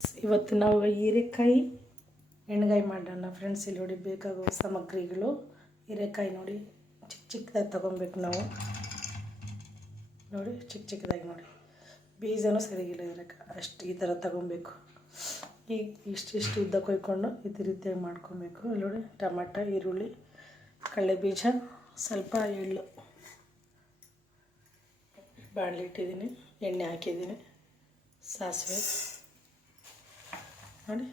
ಇವತ್ತು ನಾವು ಹೀರೆಕಾಯಿ ಎಣ್ಗಾಯಿ ಮಾಡೋಣ ಫ್ರೆಂಡ್ಸ್. ಇಲ್ಲಿ ನೋಡಿ ಬೇಕಾಗುವ ಸಾಮಗ್ರಿಗಳು ಹೀರೆಕಾಯಿ ನೋಡಿ ಚಿಕ್ಕ ಚಿಕ್ಕದಾಗಿ ತೊಗೊಬೇಕು ನಾವು. ನೋಡಿ ಚಿಕ್ಕ ಚಿಕ್ಕದಾಗಿ ನೋಡಿ, ಬೀಜನೂ ಸರಿಗಿಲ್ಲ ಹೀರೆಕಾಯಿ ಅಷ್ಟು ಈ ಥರ ತೊಗೊಬೇಕು. ಈಗ ಇಷ್ಟು ಉದ್ದ ಕೊಯ್ಕೊಂಡು ಇದೇ ರೀತಿಯಾಗಿ ಮಾಡ್ಕೊಬೇಕು. ಇಲ್ಲಿ ನೋಡಿ ಟೊಮಾಟ, ಈರುಳ್ಳಿ, ಕಡಲೆ ಬೀಜ, ಸ್ವಲ್ಪ ಎಳ್ಳು, ಬಾಣಲೆ ಇಟ್ಟಿದ್ದೀನಿ, ಎಣ್ಣೆ ಹಾಕಿದ್ದೀನಿ, ಸಾಸಿವೆ ನೋಡಿ,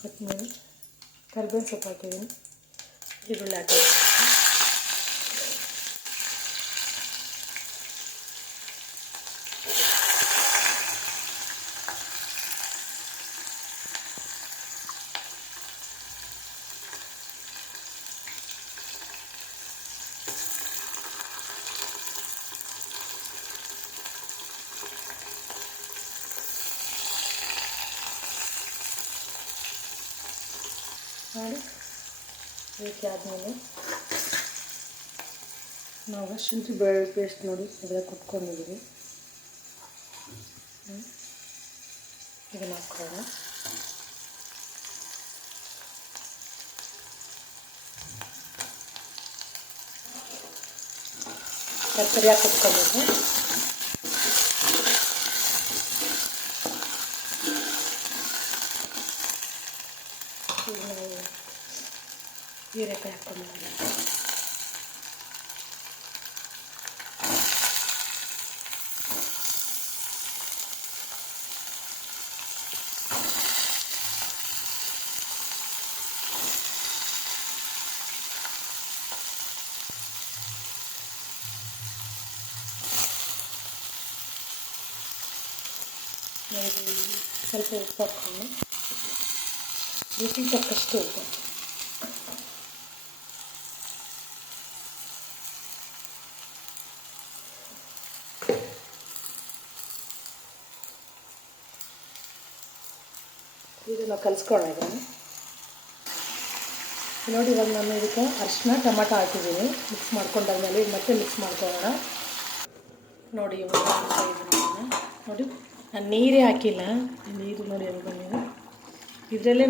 ಕೊತ್ತಂಬರಿ, ಕರಿಬೇವಿನ ಸೊಪ್ಪು ಹಾಕಿದ್ದೀನಿ, ಈರುಳ್ಳಿ ಹಾಕಿದ್ದೀನಿ. ನೋಡಿ ಇದಕ್ಕೆ ಆದಮೇಲೆ ನಾವು ಶುಂಠಿ ಬೆಳ್ಳುಳ್ಳಿ ಪೇಸ್ಟ್ ನೋಡಿ ಇದೆಲ್ಲ ಕುಟ್ಕೊಂಡಿದ್ದೀವಿ. ಇದನ್ನು ಹಾಕ್ಕೊಳ್ಳೋಣ. ಸರಿಯಾಗಿ ಕುಟ್ಕೊಬೇಕು. ಈಗ ನಾವು ಹೀರೆಕಾಯಿ ಹಾಕ್ಕೊಂಡ್ಬರೋಣ. ಸ್ವಲ್ಪ ಉಪ್ಪು ಹಾಕ್ಕೊಂಡು ರುಚಿಗೆ ತಕ್ಕಷ್ಟು ಉಪ್ಪು. ಇದನ್ನು ಕಲಿಸ್ಕೊಳ್ಳೋಣ. ಇದನ್ನು ನೋಡಿ, ಇವಾಗ ನಾನು ಇದಕ್ಕೆ ಅರಿಶಿನ, ಟೊಮಾಟೊ ಹಾಕಿದ್ದೀನಿ. ಮಿಕ್ಸ್ ಮಾಡ್ಕೊಂಡಾದ್ಮೇಲೆ ಈಗ ಮತ್ತೆ ಮಿಕ್ಸ್ ಮಾಡ್ಕೊಳ್ಳೋಣ. ನೋಡಿ ಇವಾಗ ನೋಡಿ, ನಾನು ನೀರೇ ಹಾಕಿಲ್ಲ. ನೀರು ನೋಡಿ ಹೆಂಗೆ ಬಂದಿದೆ. ಇದರಲ್ಲೇ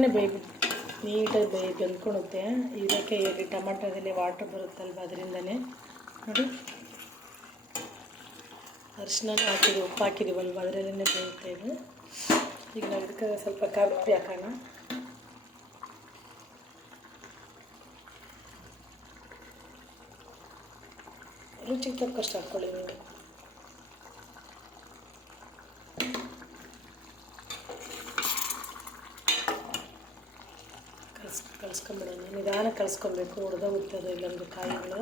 ನೀಟಾಗಿ ಬೆಂದ್ಕೊಳುತ್ತೆ. ಇದಕ್ಕೆ ಟೊಮಾಟೊದಲ್ಲಿ ವಾಟರ್ ಬರುತ್ತಲ್ವ, ಅದರಿಂದನೇ ನೋಡಿ. ಅರಿಶಿನ ಹಾಕಿದ್ದೀವಿ, ಉಪ್ಪು ಹಾಕಿದ್ದೀವಲ್ವ, ಅದರಲ್ಲೇ ಬೇಯುತ್ತೆ ಇದು. ಈಗ ನಾವು ಇದಕ್ಕೆ ಸ್ವಲ್ಪ ಖಾರ ಪುಡಿ ಹಾಕೋಣ. ರುಚಿಗೆ ತಕ್ಕಷ್ಟು ಹಾಕ್ಕೊಳ್ಳಿ ನೋಡಿ. ಕಲಿಸ್ಕೊಂಬಿಡೋಣ. ನಿಧಾನ ಕಲಿಸ್ಕೊಬೇಕು, ಹೊಡೆದೋಗುತ್ತದೆ ಇಲ್ಲೊಂದು ಕಾಯಿಗಳು.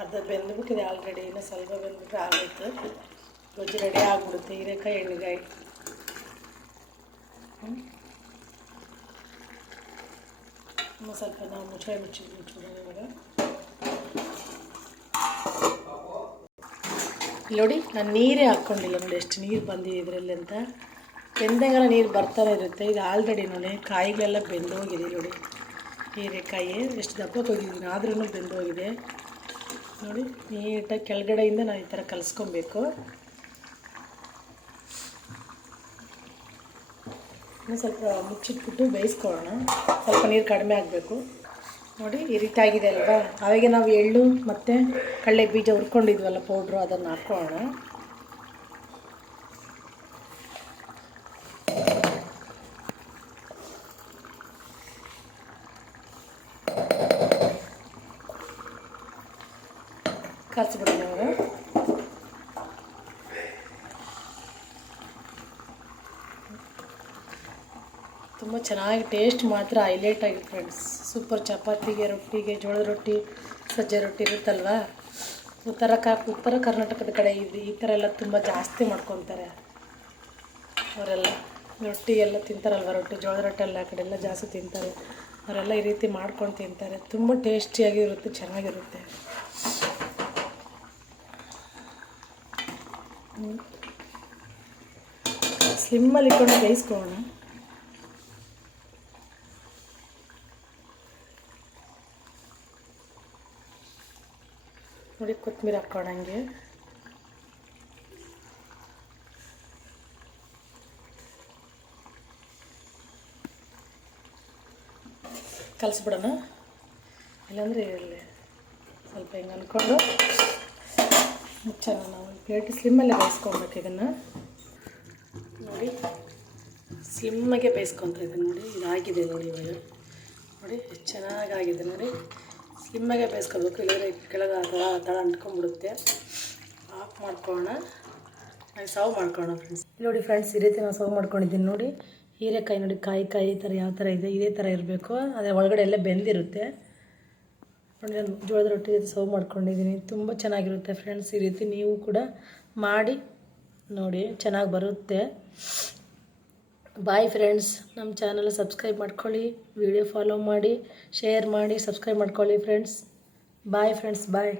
ಅರ್ಧ ಬೆಂದ್ಬಿಟ್ಟಿದೆ ಆಲ್ರೆಡಿ, ಇನ್ನೂ ಸ್ವಲ್ಪ ಬೆಂದ್ಬಿಟ್ರೆ ಆಗುತ್ತೆ. ಗೊಜ್ಜು ರೆಡಿ ಆಗಿಬಿಡುತ್ತೆ ಹೀರೆಕಾಯಿ ಎಣ್ಣೆಗಾಯಿ. ಇನ್ನೂ ಸ್ವಲ್ಪ ನಾವು ಮುಚ್ಚಿಬಿಡೋಣ ಇವಾಗ. ನೋಡಿ, ನಾನು ನೀರೇ ಹಾಕ್ಕೊಂಡಿಲ್ಲ ನೋಡಿ, ಎಷ್ಟು ನೀರು ಬಂದಿದೆ ಇದರಲ್ಲಿ ಅಂತ. ಬೆಂದಂಗೆಲ್ಲ ನೀರು ಬರ್ತಾನೆ ಇರುತ್ತೆ. ಇದು ಆಲ್ರೆಡಿ ನೋಡಿ ಕಾಯಿಗಳೆಲ್ಲ ಬೆಂದೋಗಿದೆ ನೋಡಿ. ಹೀರೆಕಾಯಿ ಎಷ್ಟು ದಪ್ಪ ಕೊಯ್ದಿದ್ದೀನಿ ಆದ್ರೂ ಬೆಂದೋಗಿದೆ ನೋಡಿ. ನೀಟಾಗಿ ಕೆಳಗಡೆಯಿಂದ ನಾವು ಈ ಥರ ಕಲಿಸ್ಕೊಬೇಕು. ಇನ್ನೂ ಸ್ವಲ್ಪ ಮುಚ್ಚಿಟ್ಬಿಟ್ಟು ಬೇಯಿಸ್ಕೊಳ್ಳೋಣ. ಸ್ವಲ್ಪ ನೀರು ಕಡಿಮೆ ಆಗಬೇಕು ನೋಡಿ. ಈ ರೀತಿ ಆಗಿದೆ ಅಲ್ವಾ. ಅವಾಗೆ ನಾವು ಎಳ್ಳು ಮತ್ತು ಕಡಲೆ ಬೀಜ ಹುರ್ಕೊಂಡಿದ್ವಲ್ಲ ಪೌಡ್ರು, ಅದನ್ನು ಹಾಕ್ಕೊಳ್ಳೋಣ. ಕಲಿಸ್ಬಿಡೋಣ ಅವರು. ತುಂಬ ಚೆನ್ನಾಗಿ ಟೇಸ್ಟ್ ಮಾತ್ರ ಹೈಲೈಟ್ ಆಗಿದೆ ಫ್ರೆಂಡ್ಸ್. ಸೂಪರ್. ಚಪಾತಿಗೆ, ರೊಟ್ಟಿಗೆ, ಜೋಳದ ರೊಟ್ಟಿ, ಸಜ್ಜೆ ರೊಟ್ಟಿ ಇರುತ್ತಲ್ವ, ಉತ್ತರ ಕರ್ನಾಟಕದ ಕಡೆ ಈ ಥರ ಎಲ್ಲ ತುಂಬ ಜಾಸ್ತಿ ಮಾಡ್ಕೊತಾರೆ ಅವರೆಲ್ಲ. ರೊಟ್ಟಿ ಎಲ್ಲ ತಿಂತಾರಲ್ವ, ರೊಟ್ಟಿ, ಜೋಳದ ರೊಟ್ಟಿ ಎಲ್ಲ ಆ ಕಡೆ ಎಲ್ಲ ಜಾಸ್ತಿ ತಿಂತಾರೆ. ಅವರೆಲ್ಲ ಈ ರೀತಿ ಮಾಡ್ಕೊಂಡು ತಿಂತಾರೆ. ತುಂಬ ಟೇಸ್ಟಿಯಾಗಿರುತ್ತೆ, ಚೆನ್ನಾಗಿರುತ್ತೆ. ಸ್ಲಿಮ್ಮಲ್ಲಿ ಇಟ್ಕೊಂಡು ಬೇಯಿಸ್ಕೊಳ್ಳೋಣ. ನೋಡಿ ಕೊತ್ತಂಬರಿ ಹಾಕ್ಕೊಂಡಂಗೆ ಕಲಿಸ್ಬಿಡೋಣ. ಇಲ್ಲಾಂದರೆ ಇಲ್ಲಿ ಸ್ವಲ್ಪ ಹಿಂಗೆ ಅಂದ್ಕೊಂಡು ಮುಚ್ಚೋಣ. ನಾವು ಪ್ಲೇಟ್ ಸ್ಲಿಮ್ಮಲ್ಲೇ ಬೇಯಿಸ್ಕೊಬೇಕು ಇದನ್ನು. ನೋಡಿ ಸ್ಲಿಮ್ಮಾಗೆ ಬೇಯಿಸ್ಕೊತಾ ಇದ್ದೀನಿ. ನೋಡಿ ಇದಾಗಿದೆ ನೋಡಿ ಇವಾಗ. ನೋಡಿ ಎಷ್ಟು ಚೆನ್ನಾಗಾಗಿದೆ ನೋಡಿ. ಸ್ಲಿಮ್ಮಾಗೆ ಬೇಯಿಸ್ಕೋಬೇಕು, ಇಲ್ಲದ್ರೆ ಕೆಳಗೆ ತಳ ಅಂಟ್ಕೊಂಡ್ಬಿಡುತ್ತೆ. ಆಫ್ ಮಾಡ್ಕೊಳ್ಳೋಣ. ನಾನು ಸರ್ವ್ ಮಾಡ್ಕೊಳ್ಳೋಣ ಫ್ರೆಂಡ್ಸ್. ನೋಡಿ ಫ್ರೆಂಡ್ಸ್, ಈ ರೀತಿ ನಾನು ಸರ್ವ್ ಮಾಡ್ಕೊಂಡಿದ್ದೀನಿ. ನೋಡಿ ಹೀರೆಕಾಯಿ ನೋಡಿ ಕಾಯಿ ಈ ಥರ ಯಾವ ಥರ ಇದೆ ಇದೇ ಥರ ಇರಬೇಕು. ಅದೇ ಒಳಗಡೆ ಎಲ್ಲ ಬೆಂದಿರುತ್ತೆ. ನೋಡಿ ನಾನು ಜೋಳದ ರೊಟ್ಟಿ ಸರ್ವ್ ಮಾಡ್ಕೊಂಡಿದ್ದೀನಿ. ತುಂಬ ಚೆನ್ನಾಗಿರುತ್ತೆ ಫ್ರೆಂಡ್ಸ್. ಈ ರೀತಿ ನೀವು ಕೂಡ ಮಾಡಿ ನೋಡಿ, ಚೆನ್ನಾಗಿ ಬರುತ್ತೆ. Bye friends. ನಮ್ಮ ಚಾನಲ್ ಸಬ್ಸ್ಕ್ರೈಬ್ ಮಾಡ್ಕೊಳ್ಳಿ, ವಿಡಿಯೋ ಫಾಲೋ ಮಾಡಿ, ಶೇರ್ ಮಾಡಿ, ಸಬ್ಸ್ಕ್ರೈಬ್ ಮಾಡ್ಕೊಳ್ಳಿ ಫ್ರೆಂಡ್ಸ್. ಬಾಯ್ ಫ್ರೆಂಡ್ಸ್, ಬಾಯ್.